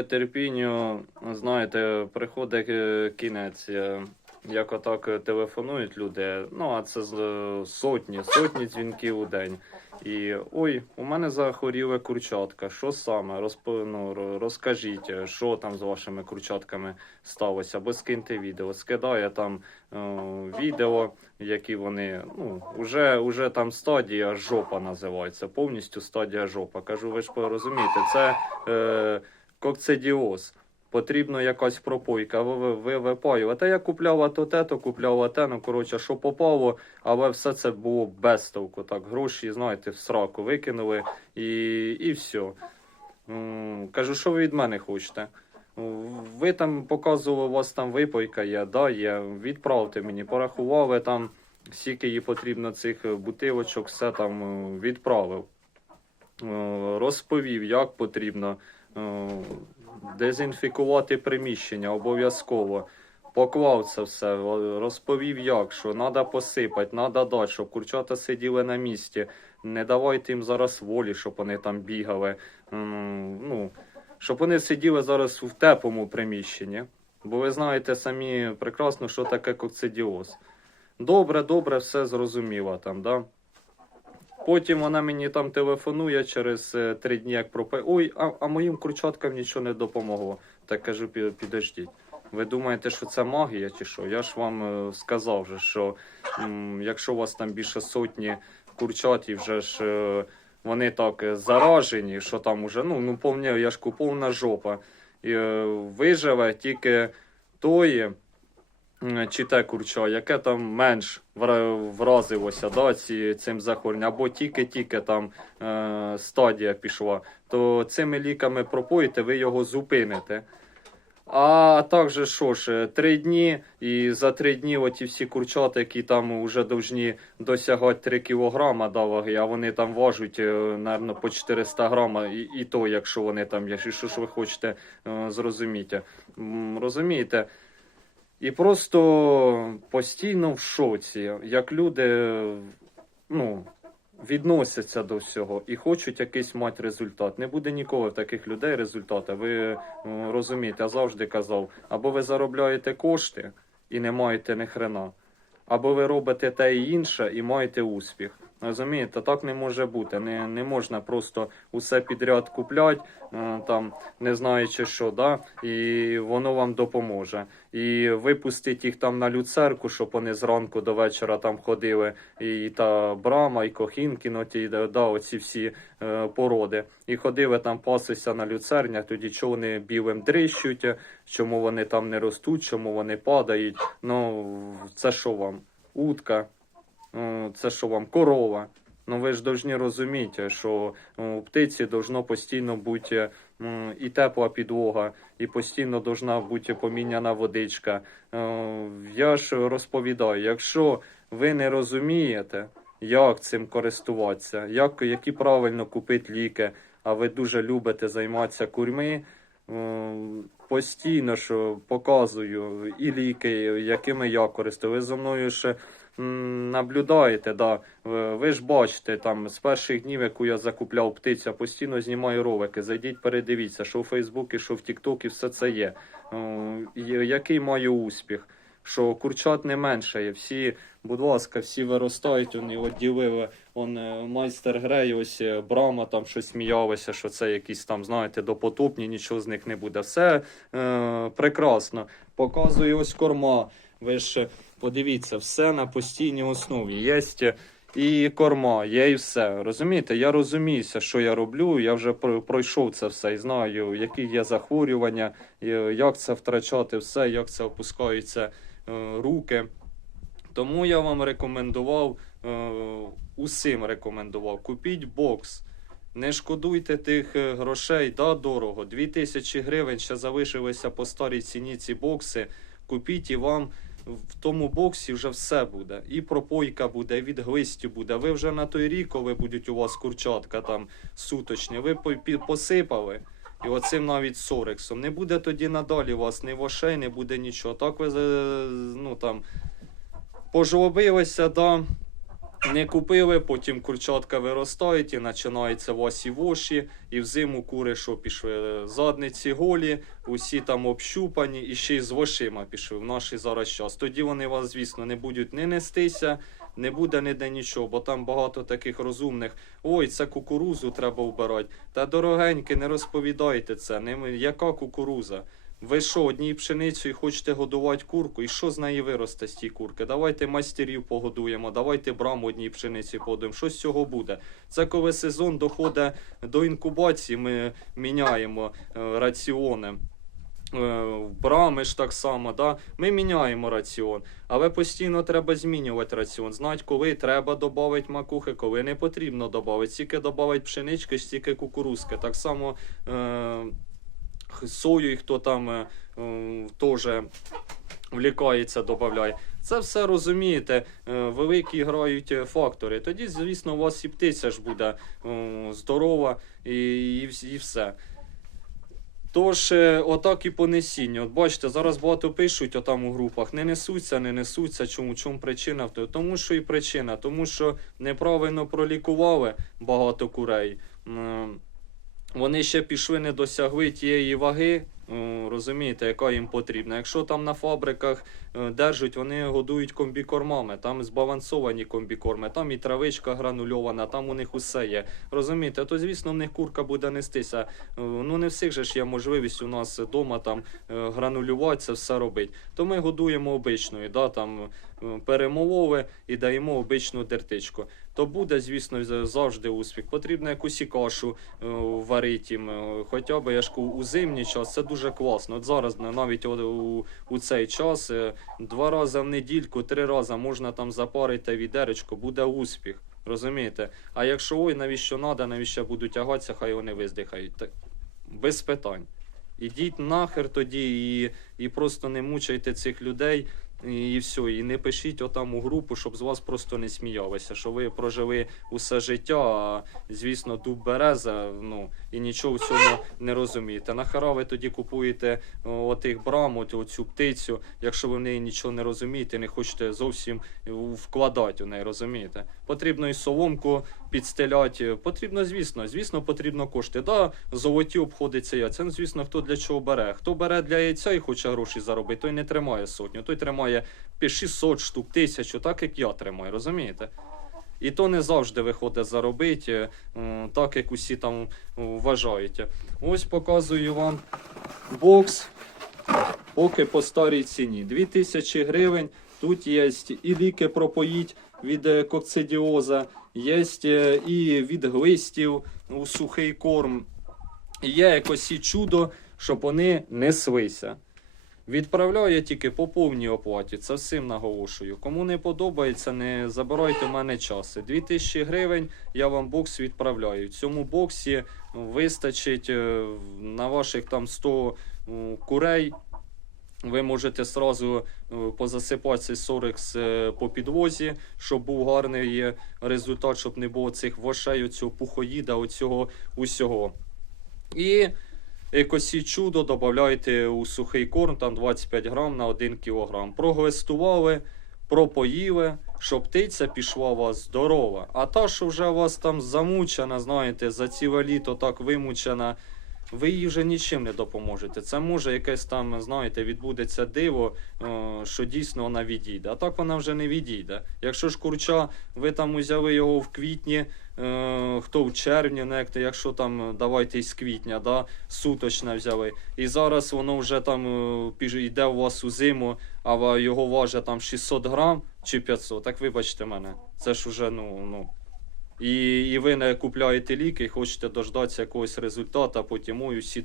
Терпінню, знаєте, приходить е, кінець. е, Як отак телефонують люди, ну а це сотні, сотні дзвінків у день. І ой, у мене захворіли курчатка. Що саме? Розп... ну, розкажіть, що там з вашими курчатками сталося, або скиньте відео. Скидає там е, відео, які вони ну, уже, уже там стадія жопа називається, повністю стадія жопа. Кажу, ви ж розумієте, це е, кокцидіоз. Потрібно якась пропойка, ви, ви, ви випаювати. Я купляв ато те, то купляв ате, ну коротше, що попало, але все це було без толку. Так, гроші, знаєте, в сраку викинули і, і все. М, Кажу, що ви від мене хочете? Ви там показували, у вас там випойка є, да, є. Відправте мені, порахували там, скільки їй потрібно цих бутилочок, все там е, відправив. Е, Розповів, як потрібно дезінфікувати приміщення обов'язково. Поклав це все, розповів як, що треба посипати, треба дати, щоб курчата сиділи на місці. Не давайте їм зараз волі, щоб вони там бігали. Ну, щоб вони сиділи зараз в теплому приміщенні. Бо ви знаєте самі прекрасно, що таке кокцидіоз. Добре, добре, все зрозуміло там, да? Потім вона мені там телефонує через е, три дні, як пропе. Ой, а, а моїм курчаткам нічого не допомогло. Так кажу, підождіть. Ви думаєте, що це магія чи що? Я ж вам е, сказав, же, що м, якщо у вас там більше сотні курчат, і вже ж е, вони так заражені, що там уже, ну, ну повні, я ж повна жопа. І, виживе тільки тої, чи те курча, яке там менш вразилося да, ці, цим захворюванням, або тільки-тільки там е, стадія пішла, то цими ліками пропоїте, ви його зупините. А також що ж, е, три дні, і за три дні оті всі курчата, які там вже повинні досягати 3 кілограма да, ваги, а вони там важать, е, напевно, по 400 грама, і, і то, якщо вони там, якщо що ж ви хочете е, зрозуміти. Розумієте? І просто постійно в шоці, як люди ну, відносяться до всього і хочуть якийсь мати результат. Не буде ніколи в таких людей результату. Ви розумієте, я завжди казав, або ви заробляєте кошти і не маєте ні хрена, або ви робите те і інше і маєте успіх. Розумієте, так не може бути. Не, не можна просто усе підряд купляти, е, там не знаючи що, да, і воно вам допоможе. І випустити їх там на люцерку, щоб вони зранку до вечора там ходили, і та брама, і кохінкіно, ті, да, да, оці всі е, породи. І ходили там пасися на люцернях, тоді чого вони білим дрищуть, чому вони там не ростуть, чому вони падають. Ну, це що вам? Утка, Ну, це що вам корова. Ну ви ж повинні розуміти, що ну, у птиці должно постійно бути і тепла підлога, і постійно должна бути поміняна водичка. Е, Я ж розповідаю, якщо ви не розумієте, як цим користуватися, як, які правильно купити ліки, а ви дуже любите займатися курми, е, постійно ж показую і ліки, якими я користую. Ви зі мною ще наблюдаєте, да. Ви, ж бачите, там з перших днів, яку я закупляв птицю, постійно знімаю ролики. Зайдіть, передивіться, що в Фейсбуці, що в Тіктокі, все це є. Який маю успіх. Що курчат не менше. Всі, будь ласка, всі виростають, вони от ділили, он е, майстер грей, ось е, брама там щось сміялося, що це якісь там, знаєте, допотопні, нічого з них не буде. Все е, прекрасно. Показую ось корма. Ви ж подивіться, все на постійній основі. Є і корма, є і все. Розумієте? Я розуміюся, що я роблю. Я вже пройшов це все і знаю, які є захворювання, як це втрачати все, як це опускаються е, руки. Тому я вам рекомендував, е, усім рекомендував, купіть бокс. Не шкодуйте тих е, грошей, да, дорого. 2000 гривень ще залишилися по старій ціні ці бокси. Купіть і вам в тому боксі вже все буде. І пропойка буде, від глистю буде. Ви вже на той рік, коли будуть у вас курчатка там суточні, ви посипали. І оцим навіть сорексом. Не буде тоді надалі у вас ні вошей, не буде нічого. Так ви ну, там, пожлобилися, да, Не купили, потім курчатка виростають і починаються васі воші, і взиму кури, що пішли задниці голі, усі там общупані, і ще й з вошима пішли в наш зараз час. Тоді вони вас, звісно, не будуть не нестися, не буде ніде нічого, бо там багато таких розумних. Ой, це кукурузу треба вбирати. Та дорогенькі, не розповідайте це. Не, яка кукуруза? Ви що, одній пшеницею хочете годувати курку, і що з неї виросте з тієї курки? Давайте майстерів погодуємо, давайте браму одній пшениці подуємо. Що з цього буде? Це коли сезон доходить до інкубації, ми міняємо е, раціони. Е, брами ж так само, да? ми міняємо раціон, але постійно треба змінювати раціон. Знати, коли треба додати макухи, коли не потрібно додати. Стільки додати пшенички, стільки кукурузки. Так само е, сою, і хто там е, е, теж влікається, додає. Це все розумієте, е, великі грають фактори. Тоді, звісно, у вас і птиця ж буде здорова і, і, все. Тож, отак і по несінню. От бачите, зараз багато пишуть отам у групах, не несуться, не несуться. Чому? Чому причина? Тому що і причина, тому що неправильно пролікували багато курей. Вони ще пішли, не досягли тієї ваги, е, розумієте, яка їм потрібна. Якщо там на фабриках держать, вони годують комбікормами, там збалансовані комбікорми, там і травичка гранульована, там у них усе є. Розумієте, то звісно в них курка буде нестися. Е, Ну не всіх же ж є можливість у нас вдома там е, гранулювати це все робити. То ми годуємо обичною, да, там е, перемололи і даємо обичну дертичку. То буде, звісно, завжди успіх. Потрібно якусь кашу е, варити їм. е, Хоча б я ж у зимній час це дуже класно. От зараз на- навіть у, у цей час е, два рази в недільку, три рази можна там запарити відеречко, буде успіх. Розумієте? А якщо ой, навіщо треба, навіщо буду тягатися, хай вони виздихають. Так, без питань. Ідіть нахер тоді і, і просто не мучайте цих людей. І, все, і не пишіть отам у групу, щоб з вас просто не сміялися, що ви прожили усе життя, а звісно, дуб береза, ну і нічого в цьому не розумієте. Нахера ви тоді купуєте отих брам, от, оцю птицю, якщо ви в неї нічого не розумієте, не хочете зовсім вкладати у неї, розумієте? Потрібно і соломку підстеляти. Потрібно, звісно, звісно, потрібно кошти. Да, золоті обходиться я. Це, звісно, хто для чого бере. Хто бере для яйця і хоче гроші заробити, той не тримає сотню, той тримає пі- 600 штук, тисячу, так як я тримаю, розумієте? І то не завжди виходить заробити, е, так як усі там е, вважають. Ось показую вам бокс, поки по старій ціні. 2000 гривень. Тут є і ліки пропоїть від е, кокцидіоза, є е, і від глистів у сухий корм. Є якось і чудо, щоб вони неслися. Відправляю я тільки по повній оплаті, це всім наголошую. Кому не подобається, не забирайте в мене часи. 2000 гривень я вам бокс відправляю. В цьому боксі вистачить е, на ваших там 100 м, курей. Ви можете сразу е, позасипати сорекс по підлозі, щоб був гарний результат, щоб не було цих вошей, оцього пухоїда, оцього усього. І Екосі чудо додаєте у сухий корм там 25 грам на 1 кілограм. Проглистували, пропоїли, щоб птиця пішла у вас здорова. А та, що вже у вас там замучена, знаєте, за ціле літо так вимучена, ви їй вже нічим не допоможете. Це може якесь там, знаєте, відбудеться диво, е, що дійсно вона відійде. А так вона вже не відійде. Якщо ж курча, ви там узяли його в квітні, е, хто в червні, ну, як то, якщо там давайте із квітня, да, суточне взяли. І зараз воно вже там е, йде у вас у зиму, а його важить там 600 грам чи 500. Так вибачте мене, це ж уже ну. ну. І, і ви не купляєте ліки і хочете дождатися якогось результату, а потім ой, усі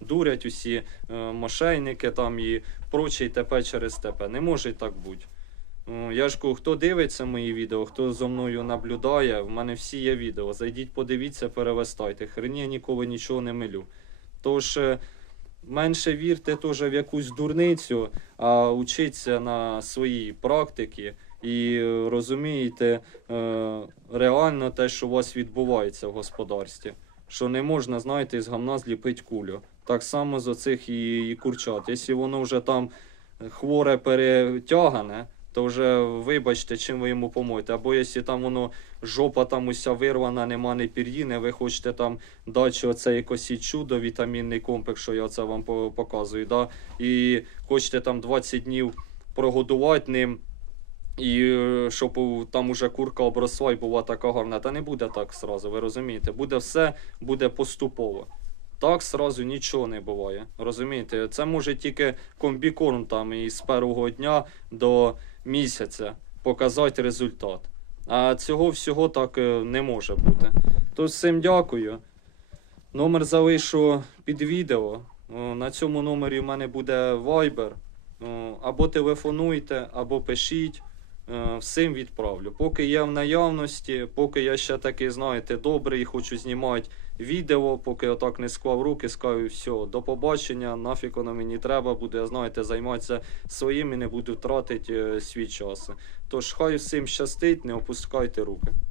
дурять, усі е, мошенники там і проче і ТП через ТП. Не може так бути. Я ж кажу, хто дивиться мої відео, хто зо мною наблюдає, в мене всі є відео. Зайдіть, подивіться, перевестайте. Хрені я ніколи нічого не милю. Тож е, менше вірте теж в якусь дурницю, а учіться на своїй практиці і е, розумієте е, реально те, що у вас відбувається в господарстві. Що не можна, знаєте, з гамна зліпити кулю. Так само з оцих і, і курчат. Якщо воно вже там хворе перетягане, то вже вибачте, чим ви йому помоєте. Або якщо там воно жопа там уся вирвана, нема ні пір'їни, ви хочете там дати оцей косі чудо, вітамінний комплекс, що я це вам показую, да? і хочете там 20 днів прогодувати ним. І е, щоб там уже курка обросла і була така гарна. Та не буде так сразу, ви розумієте? Буде все буде поступово. Так сразу нічого не буває. Розумієте? Це може тільки комбікорм там і з першого дня до місяця показати результат. А цього всього так е, не може бути. Тож всім дякую. Номер залишу під відео. На цьому номері в мене буде Viber. Або телефонуйте, або пишіть. Е, Всім відправлю. Поки я в наявності, поки я ще такий, знаєте, добрий, хочу знімати відео, поки отак не склав руки, скажу, все, до побачення, нафіг воно мені треба буде, знаєте, займатися своїм і не буду тратити е, свій час. Тож хай всім щастить, не опускайте руки.